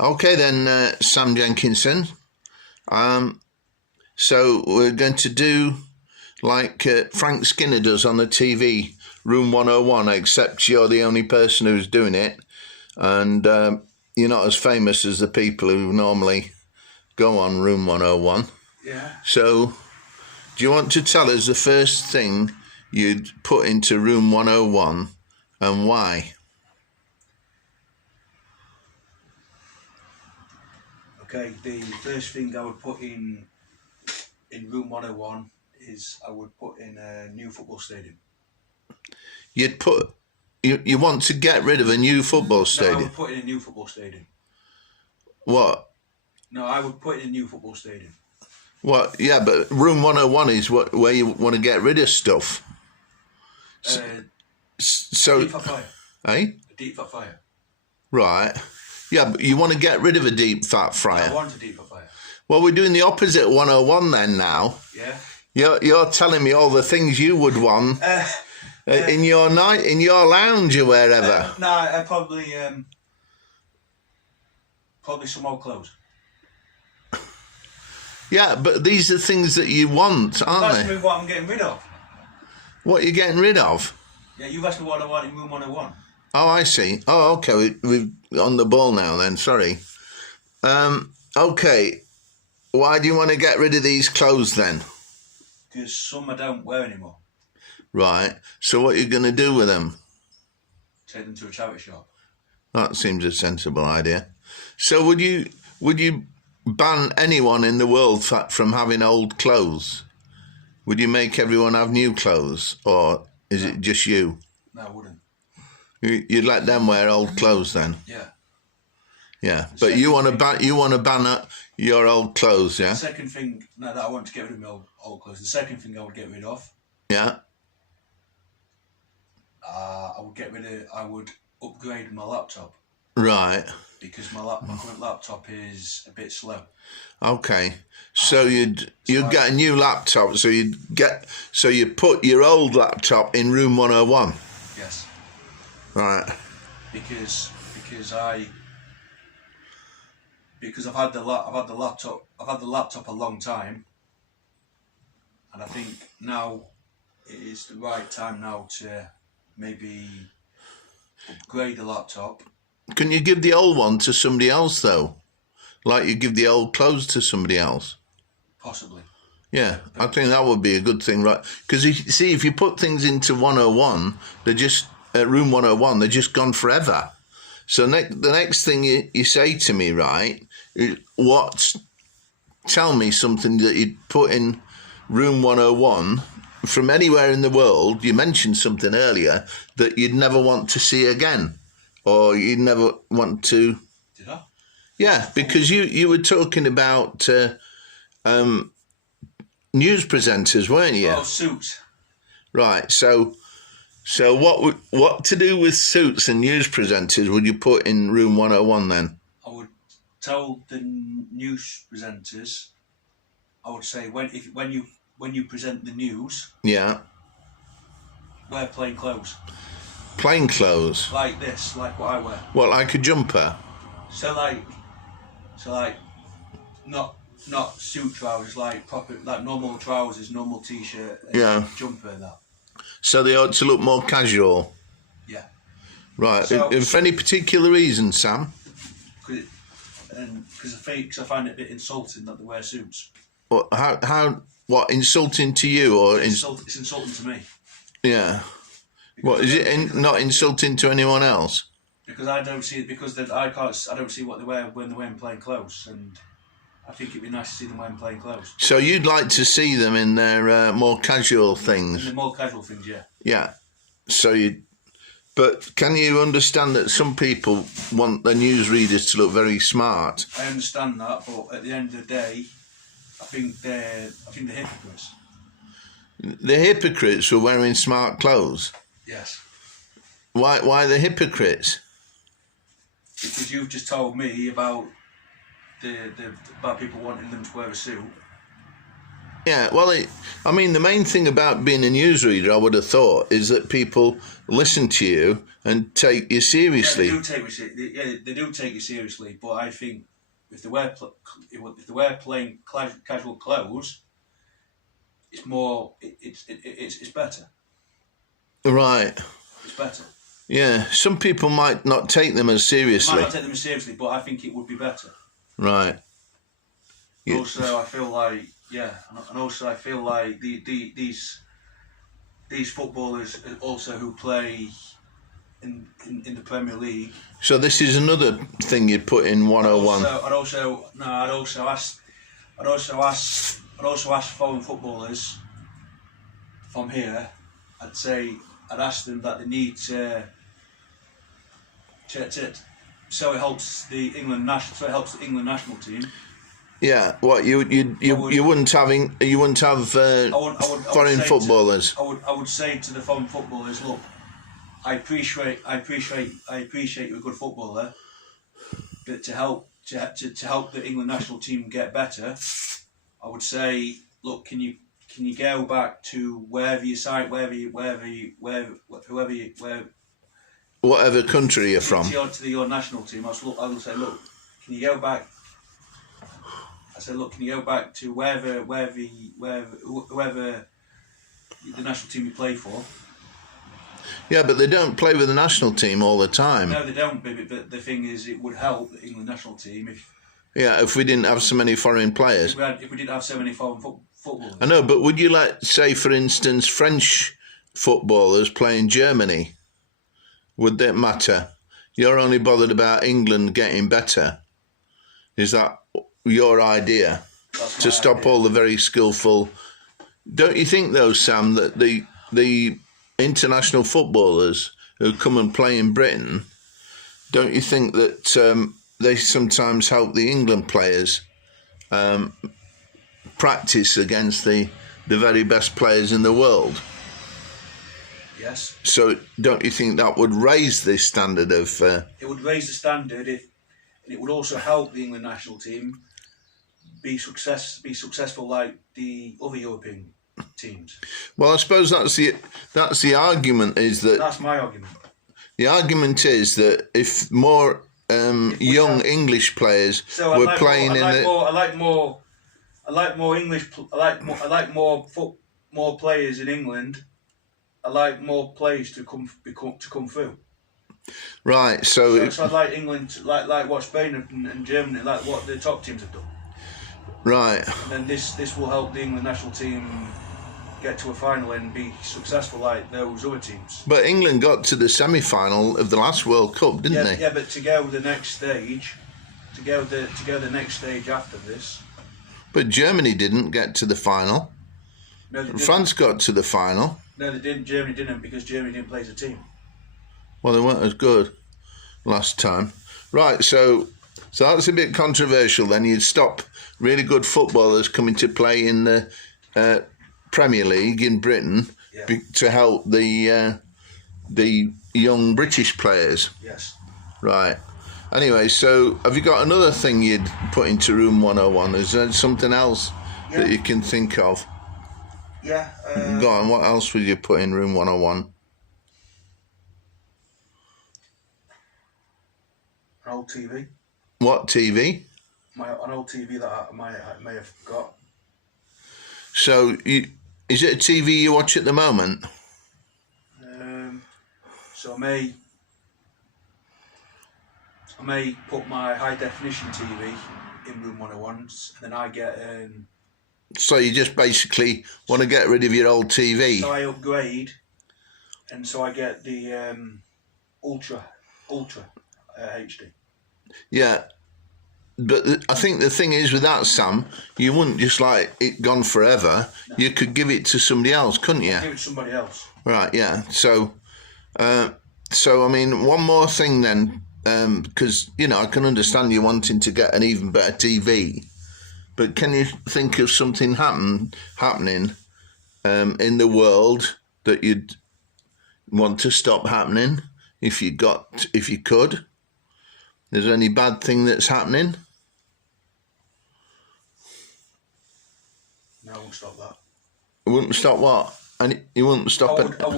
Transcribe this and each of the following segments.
Okay then, Sam Jenkinson. So we're going to do like Frank Skinner does on the TV, Room 101, except you're the only person who's doing it, and you're not as famous as the people who normally go on Room 101. Yeah. So do you want to tell us the first thing you'd put into Room 101 and why? Okay, the first thing I would put in Room 101 is I would put in a new football stadium. You'd put... You want to get rid of a new football stadium? No, I would put in a new football stadium. What? No, I would put in a new football stadium. What? Yeah, but Room 101 is where you want to get rid of stuff. So, deep fat fire. Eh? A deep fat fire. Right. Yeah, but you want to get rid of a deep fat fryer. I want a deep fat fire. Well, we're doing the opposite 101 then now. Yeah. You're telling me all the things you would want in your lounge or wherever. Probably some old clothes. Yeah, but these are things that you want, aren't That's they? what I'm getting rid of. What are you getting rid of? Yeah, you've asked me what I want in Room 101. Oh, I see. Oh, okay. We've on the ball now then, sorry. Okay. Why do you want to get rid of these clothes then? Because some I don't wear anymore. Right. So what are you going to do with them? Take them to a charity shop. That seems a sensible idea. So would you ban anyone in the world from having old clothes? Would you make everyone have new clothes, or is it just you? No, I wouldn't. You'd let them wear old clothes then? Yeah. Yeah, but you want to ban your old clothes, yeah? The second thing that I want to get rid of my old clothes. The second thing I would get rid of. Yeah. I would upgrade my laptop. Right. Because my current laptop is a bit slow. Okay. So you'd get a new laptop. So you put your old laptop in Room 101. Yes. Right. Because I've had the laptop a long time, and I think now it is the right time now to maybe upgrade the laptop. Can you give the old one to somebody else though? Like you give the old clothes to somebody else? Possibly. Yeah, I think that would be a good thing, right? Because if you put things into 101, they're just Room 101, they're just gone forever. So the next thing you say to me, right? Tell me something that you'd put in Room 101 from anywhere in the world. You mentioned something earlier that you'd never want to see again, or you'd never want to. Did I? Yeah, because you were talking about news presenters, weren't you? Oh, suits. Right. So what to do with suits and news presenters would you put in Room 101 then? I would tell the news presenters. I would say when you present the news. Yeah. Wear plain clothes. Plain clothes. Like this, like what I wear. What, like a jumper? So like, not suit trousers, like proper, like normal trousers, normal t-shirt, and jumper and that. So they ought to look more casual. Yeah. Right. So, for any particular reason, Sam? Because I find it a bit insulting that they wear suits. What? What? Insulting to you, or it's insulting to me? Yeah. What is it? Not insulting to anyone else? Because I don't see it. Because I don't see what they wear when they're wearing plain clothes, and I think it'd be nice to see them wearing plain clothes. So you'd like to see them in their more casual things? In the more casual things, yeah. Yeah. But can you understand that some people want their newsreaders to look very smart? I understand that, but at the end of the day, I think they're hypocrites. The hypocrites were wearing smart clothes? Yes. Why the hypocrites? Because you've just told me about about people wanting them to wear a suit. Yeah, well, I mean, the main thing about being a newsreader, I would have thought, is that people listen to you and take you seriously. Yeah, they do take me. Yeah, they do take you seriously. But I think if they wear if they wear plain casual clothes, it's more. It's better. Right. It's better. Yeah, some people might not take them as seriously. Might not take them seriously, but I think it would be better. Right. Yeah. Also, I feel like and also I feel like these footballers also who play in the Premier League. So this is another thing you'd put in 101. I'd also ask foreign footballers from here. I'd ask them that they need to so it helps the England national team. Yeah, what you wouldn't have foreign footballers. I would say to the foreign footballers, look, I appreciate you're a good footballer, but to help the England national team get better, I would say, look, can you go back to wherever Whatever country you're from. To your national team, I would say, look, can you go back? I said, look, can you go back to whoever the national team you play for? Yeah, but they don't play with the national team all the time. No, they don't. But the thing is, it would help the England national team if we didn't have so many foreign players. If we didn't have so many foreign footballers. I know, but would you say, for instance, French footballers playing Germany? Would that matter? You're only bothered about England getting better. Is that your idea? To stop idea. All the very skillful. Don't you think, though, Sam, that the international footballers who come and play in Britain, don't you think that they sometimes help the England players practice against the very best players in the world? Yes. So don't you think that would raise the standard of... It would raise the standard, and it would also help the England national team be successful like the other European teams. Well, I suppose that's the argument, is that... That's my argument. The argument is that if more young English players were playing I like more players in England. I like more players to come through. Right, so I'd like England, like what Spain and Germany, like what the top teams have done. Right. And then this will help the England national team get to a final and be successful like those other teams. But England got to the semi-final of the last World Cup, didn't they? Yeah, but to go the next stage, after this. But Germany didn't get to the final. No, they didn't. France got to the final. No, they didn't. Germany didn't, because Germany didn't play as a team. Well, they weren't as good last time. Right, so that's a bit controversial then. You'd stop really good footballers coming to play in the Premier League in Britain to help the young British players. Yes. Right. Anyway, so have you got another thing you'd put into Room 101? Is there something else that you can think of? Yeah. Go on, what else would you put in Room 101? An old TV. What TV? An old TV that I may have got. So, is it a TV you watch at the moment? So I may put my high definition TV in Room 101, and then I get... So you just basically want to get rid of your old TV? So I upgrade, and so I get the Ultra HD. Yeah, but I think the thing is with that, Sam, you wouldn't just like it gone forever. No. You could give it to somebody else, couldn't you? Give it to somebody else. Right, yeah. So I mean, one more thing then, because, I can understand you wanting to get an even better TV. But can you think of something happening in the world that you'd want to stop happening if you could? Is there any bad thing that's happening? No. I won't stop that. You wouldn't stop what? And you wouldn't stop it? I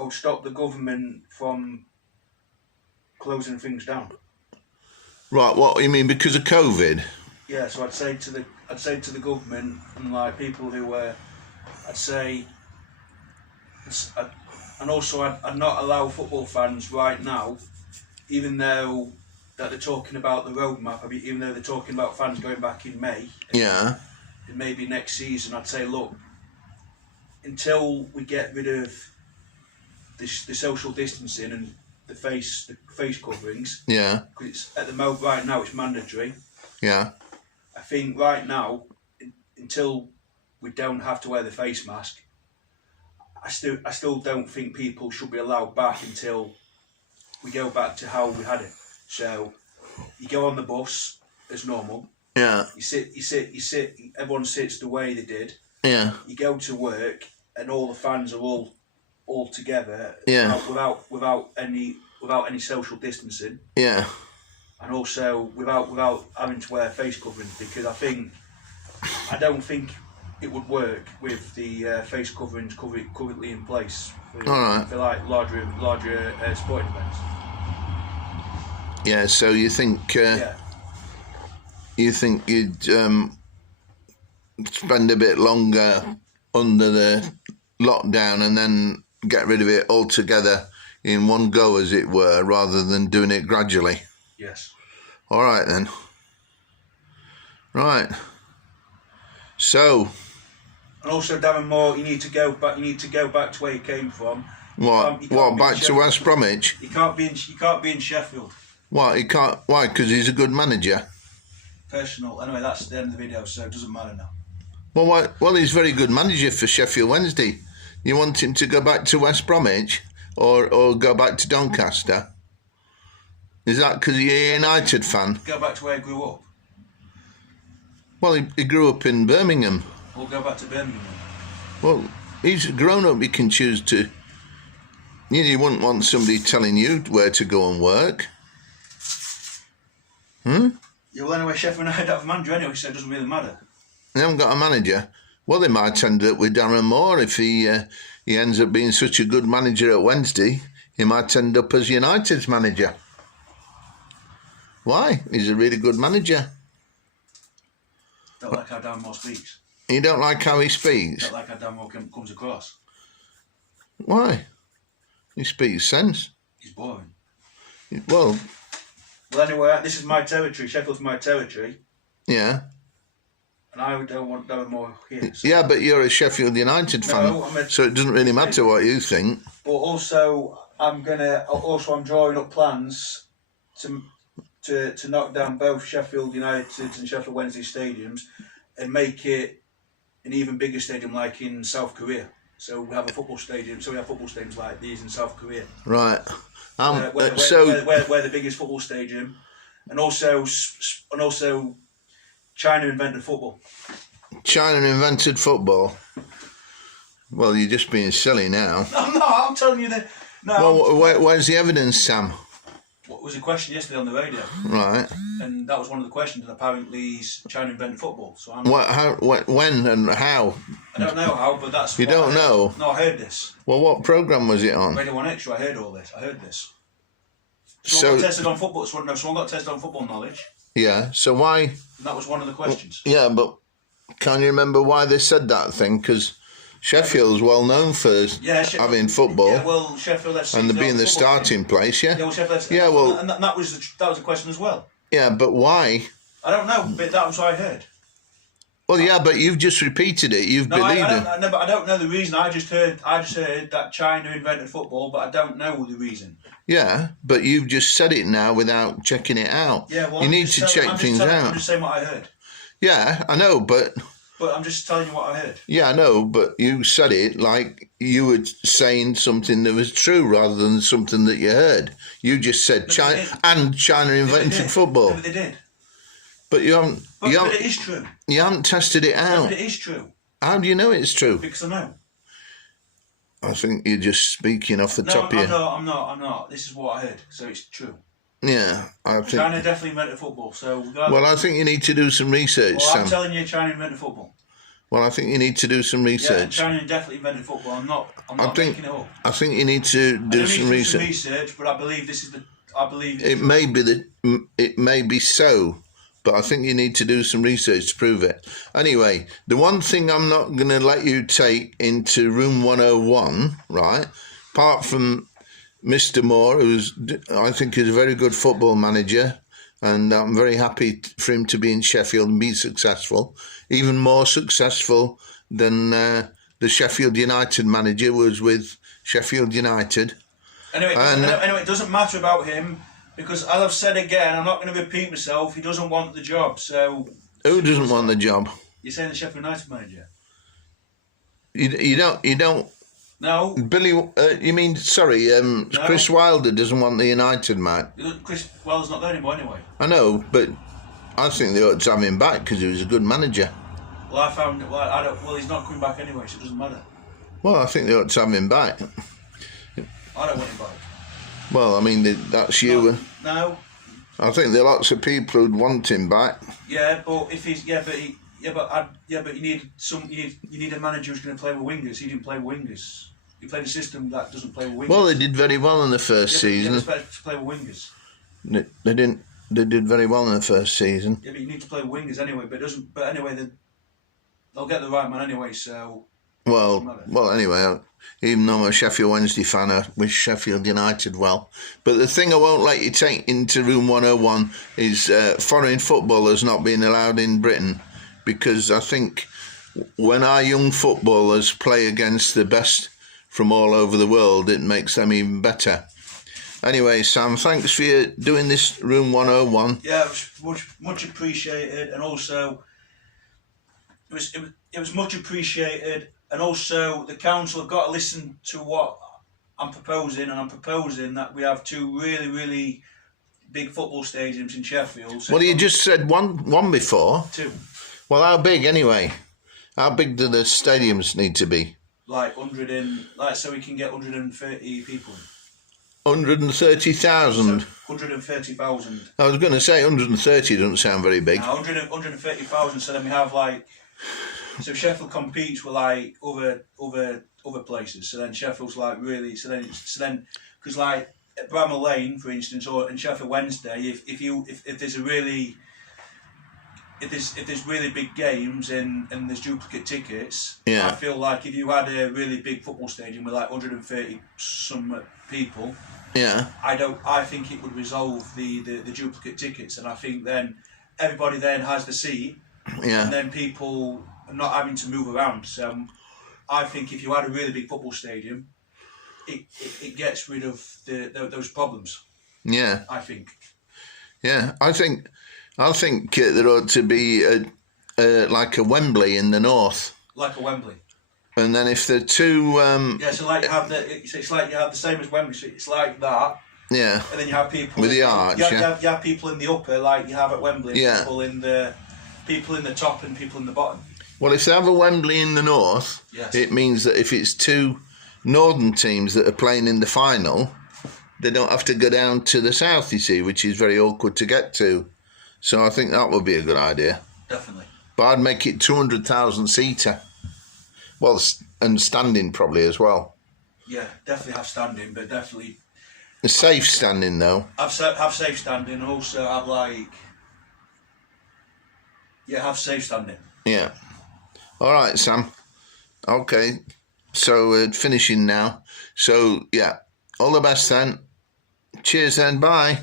would stop the government from closing things down. Right, what you mean because of COVID? Yeah, so I'd say to the government and like people who were, and also I'd not allow football fans right now, even though that they're talking about the roadmap. I mean, even though they're talking about fans going back in May. Yeah. And maybe next season, I'd say, look, until we get rid of the social distancing and the face coverings. Yeah. Because it's at the moment right now it's mandatory. Yeah. I think right now, until we don't have to wear the face mask, I still don't think people should be allowed back until we go back to how we had it. So you go on the bus as normal. Yeah. You sit. Everyone sits the way they did. Yeah. You go to work, and all the fans are all together. Yeah. Without any social distancing. Yeah. And also without having to wear face coverings, because I don't think it would work with the face coverings currently in place for like larger sporting events. Yeah. So you think? You think you'd spend a bit longer under the lockdown and then get rid of it altogether in one go, as it were, rather than doing it gradually? Yes. All right then. Right. So. And also, Darren Moore, you need to go back to where you came from. What? Back to West Bromwich? You can't be in Sheffield. What? He can't. Why? Because he's a good manager. Personal. Anyway, that's the end of the video, so it doesn't matter now. Well, why? Well, he's a very good manager for Sheffield Wednesday. You want him to go back to West Bromwich or go back to Doncaster? Is that because you're a United fan? Go back to where he grew up. Well, he grew up in Birmingham. We'll go back to Birmingham. Well, he's grown up. He can choose to. You wouldn't want somebody telling you where to go and work. Yeah, well, anyway, Sheffield United have a manager anyway, so it doesn't really matter. They haven't got a manager. Well, they might end up with Darren Moore if he ends up being such a good manager at Wednesday. He might end up as United's manager. Why? He's a really good manager. Don't like how Darren Moore speaks. You don't like how he speaks? Don't like how Darren Moore comes across. Why? He speaks sense. He's boring. Well, anyway, this is my territory. Sheffield's my territory. Yeah. And I don't want Darren Moore here. So. Yeah, but you're a Sheffield United fan, so it doesn't really matter what you think. But also, I'm drawing up plans to knock down both Sheffield United and Sheffield Wednesday stadiums and make it an even bigger stadium, like in South Korea. So we have a football stadium. So we have football stadiums like these in South Korea. Right. Where the biggest football stadium, and also China invented football. China invented football. Well, you're just being silly now. No, I'm telling you that. No. Well, where's the evidence, Sam? What was a question yesterday on the radio? Right. And that was one of the questions. And apparently, China invented football. So when and how? I don't know how, but that's. You don't know? No, I heard this. Well, what programme was it on? Radio 1 Extra. I heard all this. I heard this. Someone got tested on football. Someone got tested on football knowledge. Yeah. So why? And that was one of the questions. Yeah, but can you remember why they said that thing? Because Sheffield's well known for having football. Yeah, well, Sheffield FC and being the starting place. Yeah. Yeah, well, Sheffield FC. Yeah, well, and that was a question as well. Yeah, but why? I don't know, but that was what I heard. Well, yeah, but you've just repeated it. You've believed it. No, but I don't know the reason. I just heard that China invented football, but I don't know the reason. Yeah, but you've just said it now without checking it out. Yeah, well, you need to check things out. I'm just saying what I heard. Yeah, I know, but I'm just telling you what I heard. Yeah, I know, but you said it like you were saying something that was true rather than something that you heard. You just said China invented football. No, but they did. But you haven't. But it is true. You haven't tested it out. No, but it is true. How do you know it's true? Because I know. I think you're just speaking off the top of your... I'm not. This is what I heard, so it's true. Yeah, I think. China definitely invented football. So Well, I think you need to do some research, well, I'm Sam. telling you, China invented football. Well, I think you need to do some Yeah, research. China definitely invented football. I'm not making it up. I think you need to do some research, but I believe this is the. I believe It may be it may be so, but I think you need to do some research to prove it. Anyway, the one thing I'm not going to let you take into room 101, right? Apart from Mr. Moore, I think is a very good football manager, and I'm very happy for him to be in Sheffield and be successful, even more successful than the Sheffield United manager was with Sheffield United. Anyway, it doesn't matter about him because, as I've said again, I'm not going to repeat myself. He doesn't want the job. So who doesn't want the job? You're saying the Sheffield United manager? You don't. No. Billy, you mean, sorry, No. Chris Wilder doesn't want the United man. Chris Wilder's not there anymore anyway. I know, but I think they ought to have him back because he was a good manager. Well, I found, well, he's not coming back anyway, so it doesn't matter. Well, I think they ought to have him back. I don't want him back. Well, I mean, that's you. No. I think there are lots of people who'd want him back. Yeah, but if he's, but you need a manager who's going to play with wingers. He didn't play with wingers. He played a system that doesn't play with wingers. Well, they did very well in the first season. You expect to play with wingers. They didn't. They did very well in the first season. Yeah, but you need to play with wingers anyway. But it doesn't. But anyway, they'll get the right man anyway. So. Well. Anyway, even though I'm a Sheffield Wednesday fan, I wish Sheffield United well. But the thing I won't let you take into room 101 is foreign footballers not being allowed in Britain, because I think when our young footballers play against the best from all over the world, it makes them even better. Anyway, Sam, thanks for doing this room 101. Yeah, it was much appreciated, and also it was much appreciated, and also the council have got to listen to what I'm proposing, and I'm proposing that we have two really, really big football stadiums in Sheffield. So well, you just said one before. Two. Well, how big anyway? How big do the stadiums need to be? Like so we can get 130 people. 130,000. 130,000. I was going to say 130 doesn't sound very big. 130,000. So then we have so Sheffield competes with like other places. So then Sheffield's like really. So then because like at Bramall Lane, for instance, or in Sheffield Wednesday, if there's really big games and there's duplicate tickets, yeah. I feel like if you had a really big football stadium with like 130 some people, yeah, I think it would resolve the duplicate tickets, and I think then everybody then has the seat, yeah, and then people are not having to move around. So I think if you had a really big football stadium, it gets rid of those problems. Yeah, I think. Yeah, I think there ought to be like a Wembley in the north. Like a Wembley. And then if the two... so like you have it's like you have the same as Wembley, so it's like that. Yeah. And then you have people... With the arch, you have people in the upper, like you have at Wembley, yeah. people in the top and people in the bottom. Well, if they have a Wembley in the north, yes. It means that if it's two northern teams that are playing in the final, they don't have to go down to the south, you see, which is very awkward to get to. So I think that would be a good idea. Definitely. But I'd make it 200,000 seater. Well, and standing probably as well. Yeah, definitely have standing, but definitely... A safe standing, though. Have safe standing, and also have have safe standing. Yeah. All right, Sam. Okay. So finishing now. So, yeah. All the best then. Cheers then. Bye.